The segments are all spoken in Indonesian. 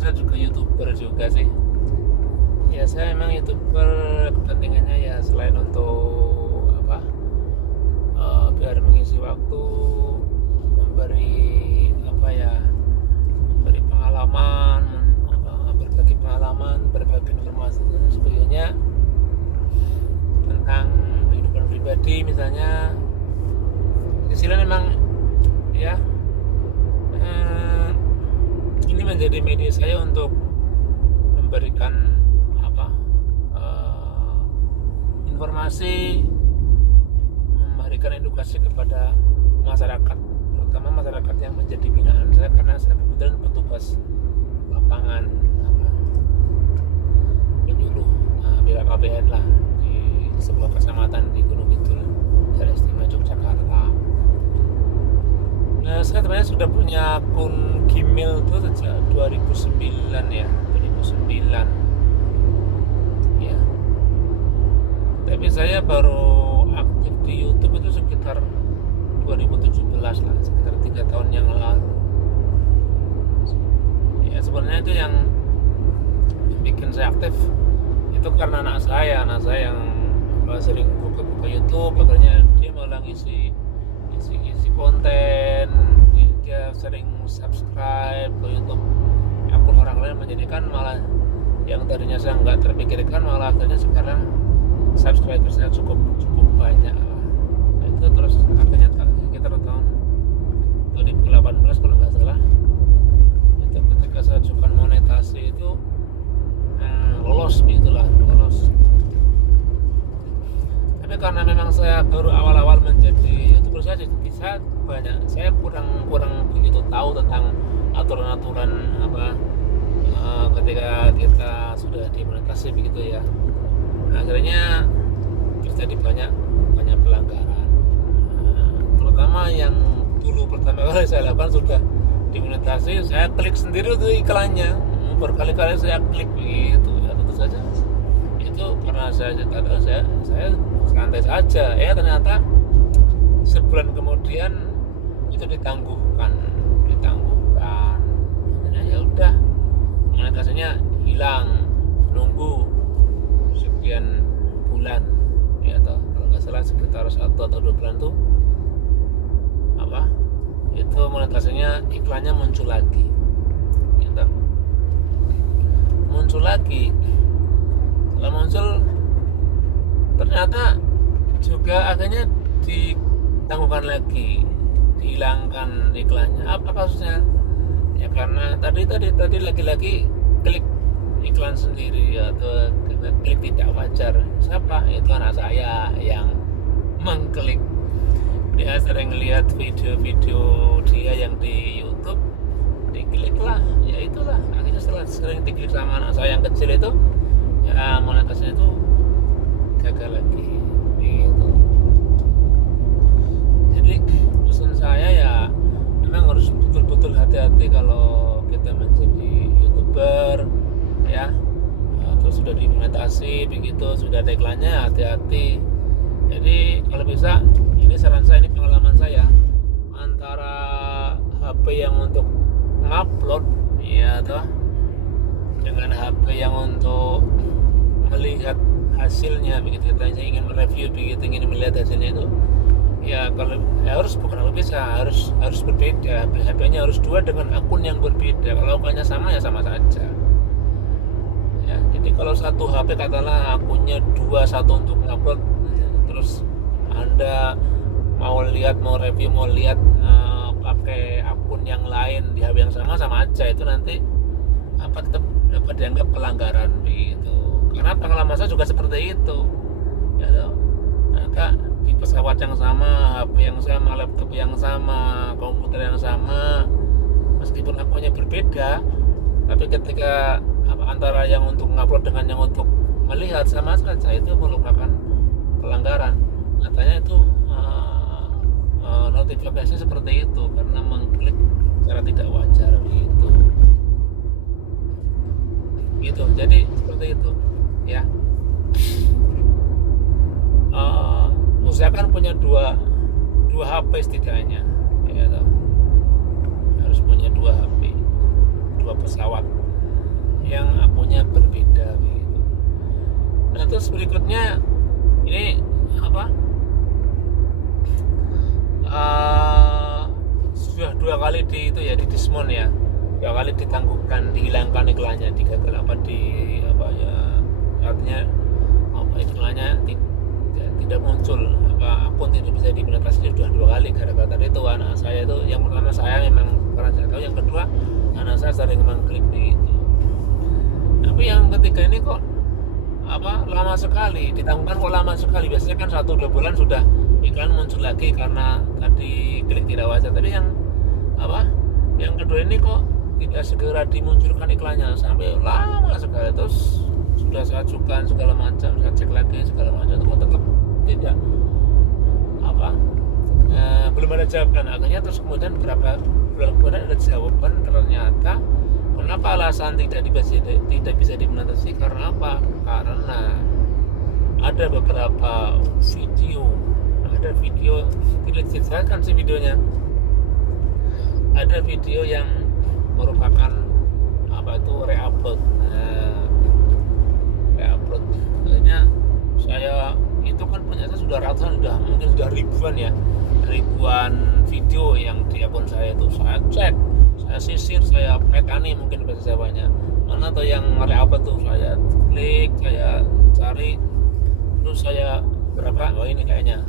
saya juga YouTuber juga sih. Ya saya memang YouTuber kepentingannya ya selain untuk apa, biar mengisi waktu, memberi apa ya, memberi pengalaman, berbagi pengalaman, berbagi informasi dan sebagainya tentang kehidupan pribadi misalnya. Istilahnya memang ya, ini menjadi media saya untuk memberikan apa, informasi, memberikan edukasi kepada masyarakat, terutama masyarakat yang menjadi binaan saya, karena saya kebetulan petugas lapangan penyuluh bila KBN lah di sebuah kecamatan di Gunung Kidul, Daerah Istimewa Yogyakarta. Nah, saya sebenarnya sudah punya akun Gmail itu sejak 2009 ya, 2009 ya. Tapi saya baru aktif di YouTube itu sekitar 2017 lah, sekitar 3 tahun yang lalu. Ya sebenarnya itu yang bikin saya aktif itu karena anak saya yang sering buka YouTube, akhirnya dia malah ngisi konten, dia sering subscribe ke YouTube akun orang lain, menjadikan malah yang tadinya saya nggak terpikirkan malah akhirnya sekarang subscriber saya cukup banyak lah. Nah, itu terus akhirnya sekitar tahun 2018 kalau nggak salah, itu ketika saya ajukan monetasi itu lolos. Tapi karena memang saya baru awal-awal menjadi YouTuber, saya kurang begitu tahu tentang aturan-aturan apa, ketika kita sudah dimonetasi begitu ya. Nah, akhirnya terjadi banyak pelanggaran, terutama yang dulu pertama kali saya lakukan sudah dimonetasi, saya klik sendiri tuh iklannya, berkali-kali saya klik begitu ya. Tentu saja itu karena saya santai saja ya, ternyata sebulan kemudian itu ditangguhkan. Akhirnya ya udah, monetasinya hilang, nunggu sekian bulan ya, atau kalau nggak salah sekitar 1 atau 2 bulan tuh apa, itu monetasinya, iklannya muncul lagi gitu. Setelah muncul ternyata juga akhirnya ditangguhkan lagi, dihilangkan iklannya. Apa kasusnya? Ya karena tadi lagi-lagi klik iklan sendiri atau klik tidak wajar. Siapa? Itu anak saya yang mengklik. Dia sering lihat video-video dia yang di YouTube, diklik lah, ya itulah. Akhirnya setelah sering diklik sama anak saya yang kecil itu, ya monetasinya itu gagal lagi gitu. Jadi pesan saya ya memang harus betul-betul hati-hati kalau kita menjadi YouTuber ya. Terus sudah dimonetasi begitu, sudah ada iklannya, hati-hati. Jadi kalau bisa, ini saran saya, ini pengalaman saya, antara HP yang untuk ngupload ya toh, dengan HP yang untuk melihat hasilnya begitu, kita ingin mereview begitu, ingin melihat hasilnya itu ya, kalau ya harus berbeda. HP-nya harus 2 dengan akun yang berbeda. Kalau akunnya sama ya sama saja ya. Jadi kalau satu HP katakanlah akunnya 2, satu untuk upload, terus Anda mau review, mau lihat pakai akun yang lain di HP yang sama aja, itu nanti tetap dapat dianggap pelanggaran begitu. Karena pengalaman saya juga seperti itu ya toh. Maka di pesawat yang sama, HP yang sama, laptop yang sama, komputer yang sama, meskipun akunnya berbeda, tapi ketika antara yang untuk ngupload dengan yang untuk melihat sama saja, itu merupakan pelanggaran. Nyatanya itu notifikasi seperti itu karena mengklik secara tidak wajar gitu. Jadi seperti itu ya. Usahakan punya dua HP setidaknya ya toh. Harus punya 2 HP, 2 pesawat terus berikutnya ini apa, sudah 2 kali di itu ya, di dismount ya, 2 kali ditangguhkan, dihilangkan iklannya, digagal apa di apa ya, artinya apa iklannya tidak muncul, apa akun tidak bisa dimonetasi. Sudah 2 kali gara-gara tadi itu. Anak saya itu, yang pertama saya memang karena saya tahu, yang kedua anak saya sering mengklik itu. Tapi yang ketiga ini kok apa lama sekali ditangguhkan, kok lama sekali. Biasanya kan 1-2 bulan sudah iklan muncul lagi karena tadi klik tidak wajar. Tadi yang apa, yang kedua ini kok tidak segera dimunculkan iklannya, sampai lama sekali. Terus sudah saya ajukan segala macam, saya cek lagi segala macam, tetap tidak apa, belum ada jawaban. Akhirnya terus kemudian berapa bulan kemudian ada jawaban, ternyata kenapa alasan tidak bisa dimonetasi, karena apa? Karena ada beberapa video, tidak dijelaskan sih videonya, ada video yang merupakan apa itu reupload. Reupload akhirnya saya itu kan punya saya sudah ratusan, mungkin sudah ribuan video yang di akun saya itu. Saya cek, saya sisir, saya petani mungkin bahasa Jawanya, mana tuh yang reupload tuh, saya klik, saya cari, terus saya berapa, oh ini kayaknya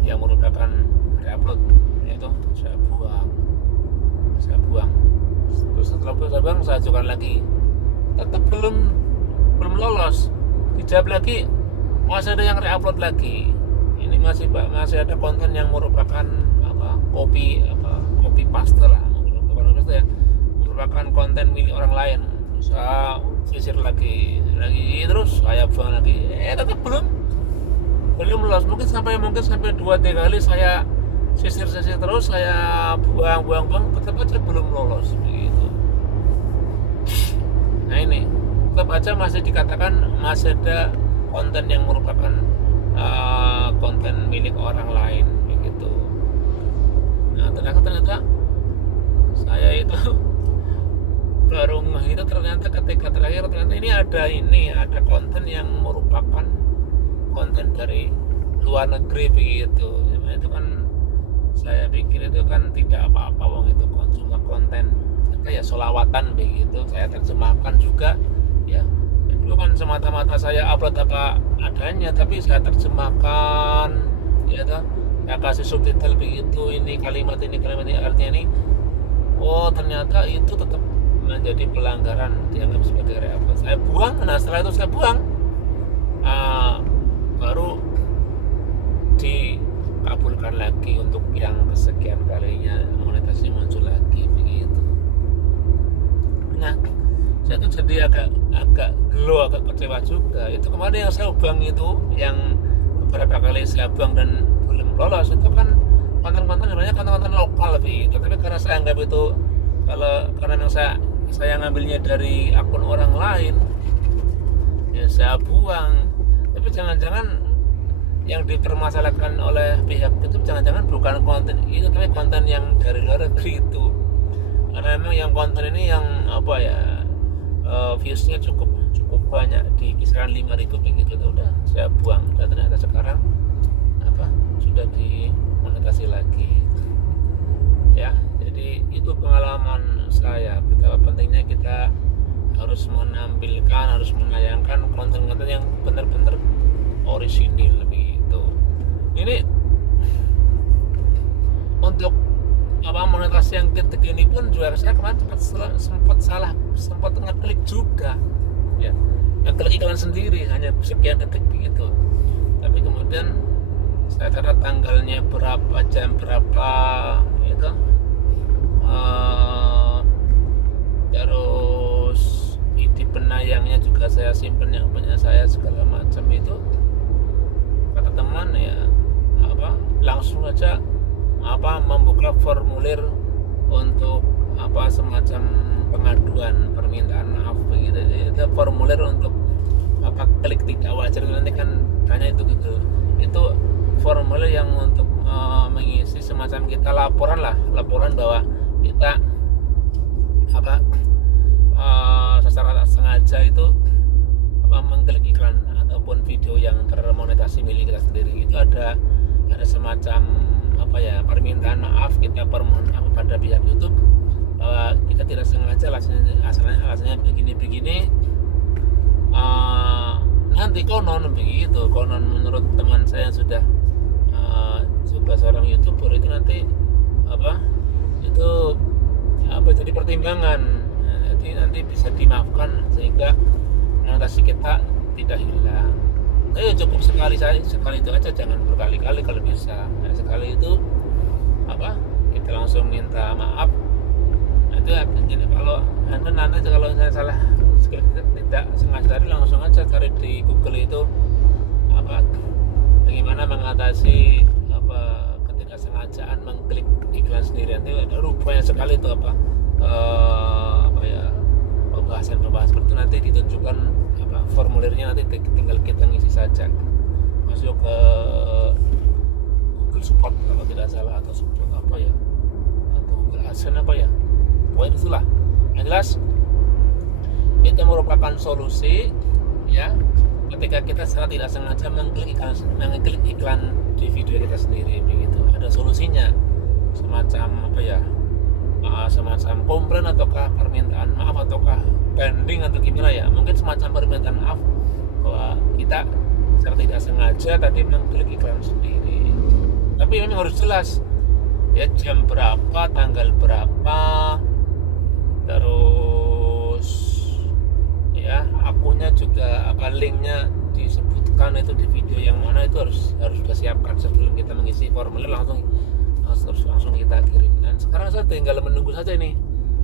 yang merupakan reupload, itu saya buang. Terus setelah saya buang, saya ajukan lagi, tetap belum lolos. Dijawab lagi, masih ada yang reupload lagi. Ini masih ada konten yang merupakan apa, copy paste lah, bukan paste ya, merupakan konten milik orang lain. Saya sisir lagi, terus saya buang lagi, tetap belum lolos. Mungkin sampai 2-3 kali saya sisir terus, saya buang, tetap aja belum lolos begitu. Nah ini tetap aja masih dikatakan masih ada konten yang merupakan konten milik orang lain begitu. Nah ternyata saya itu baru itu ternyata ketika terakhir ini ada konten yang merupakan konten dari luar negeri begitu. Itu kan saya pikir itu kan tidak apa-apa, wong itu cuma konten kayak sholawatan begitu, saya terjemahkan juga ya. Itu kan semata-mata saya upload apa adanya, tapi saya terjemahkan ya toh, saya kasih subtitle begitu, ini kalimat ini artinya ini. Oh ternyata itu tetap menjadi pelanggaran, dianggap sebagai reupload. Saya buang. Nah setelah itu saya buang, baru dikabulkan lagi untuk yang kesekian kalinya, monetasi muncul lagi begitu. Nah saya tuh jadi agak gelo, agak kecewa juga. Itu kemarin yang saya buang itu, yang beberapa kali saya buang dan belum lolos, itu kan konten-konten sebenarnya konten-konten lokal begitu. Tapi karena saya anggap itu, karena memang saya ngambilnya dari akun orang lain, ya saya buang. Tapi jangan-jangan yang dipermasalahkan oleh pihak itu jangan-jangan bukan konten itu, tapi konten yang dari luar negeri itu. Karena memang yang konten ini yang apa ya, viewsnya cukup banyak, di kisaran 5.000 begitu. Udah saya buang, dan ternyata sekarang apa sudah dimonetasi lagi ya. Jadi itu pengalaman saya, betapa pentingnya kita harus menampilkan, harus menayangkan konten-konten yang benar-benar orisinil begitu. Ini untuk apa, monetasi yang ketiga ini pun juga saya kemarin sempat ngeklik juga ya, ngeklik iklan sendiri hanya sekian detik begitu. Tapi kemudian saya catat tanggalnya berapa, jam berapa itu, terus ID penayangnya juga saya simpen yang punya saya segala macam itu. Kata teman ya apa, langsung aja apa membuka formulir untuk apa semacam pengaduan permintaan maaf begitu. Itu formulir untuk apa klik tidak wajar, nanti kan tanya itu gitu. Itu formulir yang untuk mengisi semacam kita laporan bahwa kita apa secara tak sengaja itu apa mengklik iklan ataupun video yang termonetasi milik kita sendiri, itu ada semacam permintaan maaf, kita permohonan maaf pada pihak YouTube bahwa kita tidak sengaja, alasannya begini nanti konon menurut teman saya yang sudah juga seorang YouTuber itu nanti jadi pertimbangan, nanti bisa dimaafkan sehingga monetasi kita tidak hilang. Cukup sekali itu aja, jangan berkali-kali kalau bisa. Sekali itu kita langsung minta maaf. Itu kalau nanti kalau saya salah tidak sengaja tadi, langsung aja cari di Google itu bagaimana mengatasi ketidaksengajaan mengklik iklan sendiri. Nanti ada rupanya sekali itu pembahasan seperti itu, nanti ditunjukkan formulirnya, nanti tinggal kita ngisi saja, masuk ke Google Support kalau tidak salah, atau support atau Google AdSense pokoknya itulah. Yang jelas itu merupakan solusi ya ketika kita secara tidak sengaja mengklik iklan di video kita sendiri, begitu. Ada solusinya, semacam semacam komplain ataukah permintaan maaf ataukah banding atau gimana ya, mungkin semacam permintaan maaf bahwa kita secara tidak sengaja tadi mengklik iklan sendiri. Tapi memang harus jelas ya, jam berapa, tanggal berapa, terus ya akunnya juga linknya disebutkan itu di video yang mana, itu harus kita siapkan sebelum kita mengisi formulir, langsung kita kirim. Dan sekarang saya tinggal menunggu saja ini,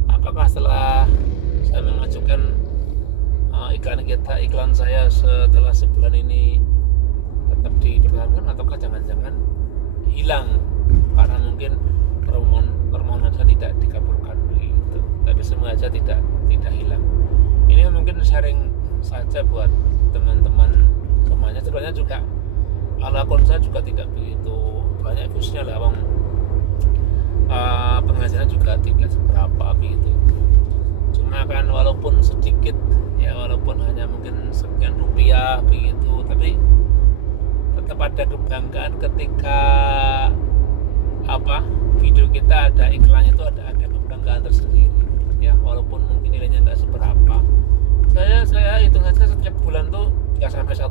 apakah setelah saya mengajukan iklan saya setelah sebulan ini tetap dipertahankan ataukah jangan-jangan hilang karena mungkin permohonan saya tidak dikabulkan begitu. Tapi semoga saja tidak hilang. Ini mungkin sharing saja buat teman-teman semuanya. Sebenarnya juga akun saya juga tidak begitu banyak viewsnya lah, penghasilan juga tidak seberapa begitu. Cuma kan walaupun sedikit ya, walaupun hanya mungkin sekian rupiah begitu, tapi tetap ada kebanggaan ketika video kita ada iklannya, itu ada kebanggaan tersendiri ya, walaupun mungkin nilainya nggak seberapa. Saya hitung saja setiap bulan tuh nggak sampai $1,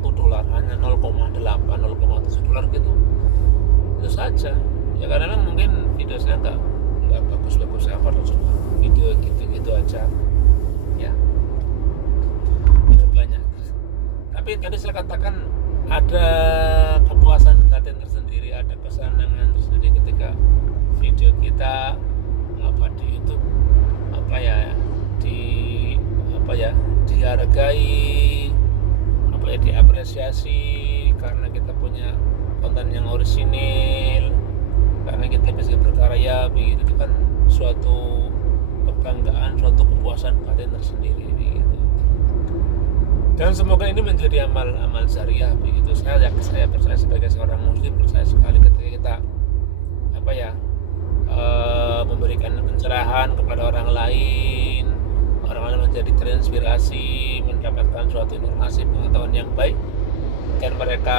hanya 0,8 0,7 dolar gitu, itu saja ya, karena memang mungkin video saya nggak bagus-bagus amat, cuma video gitu aja ya, tidak banyak. Tapi tadi saya katakan ada kepuasan batin tersendiri, ada kesenangan tersendiri ketika video kita di YouTube dihargai, diapresiasi karena kita punya konten yang orisinil, karena kita bisa berkarya begitu. Itu kan suatu kebanggaan, suatu kepuasan batin tersendiri begitu. Dan semoga ini menjadi amal jariah begitu. Saya percaya sebagai seorang muslim, percaya sekali ketika kita memberikan pencerahan kepada orang lain menjadi terinspirasi, mendapatkan suatu informasi, pengetahuan yang baik, dan mereka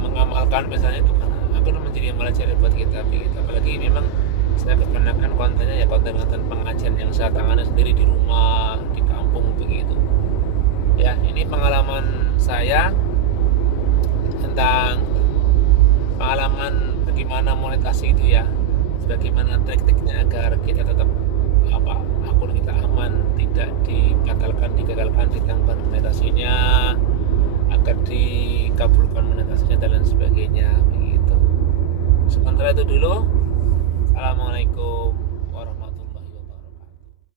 mengamalkan misalnya, itu kan akan menjadi amal jariah buat kita begitu. Apalagi memang saya kebanyakan kontennya ya konten-konten pengajian yang saya tangani sendiri di rumah, di kampung begitu ya. Ini pengalaman saya tentang pengalaman bagaimana monetasi itu ya, bagaimana trik-triknya agar kita tetap akun kita aman, tidak dibatalkan, digagalkan, ditangkan monetasinya, agar dikabulkan monetasinya dan lain sebagainya begitu. Sementara itu dulu,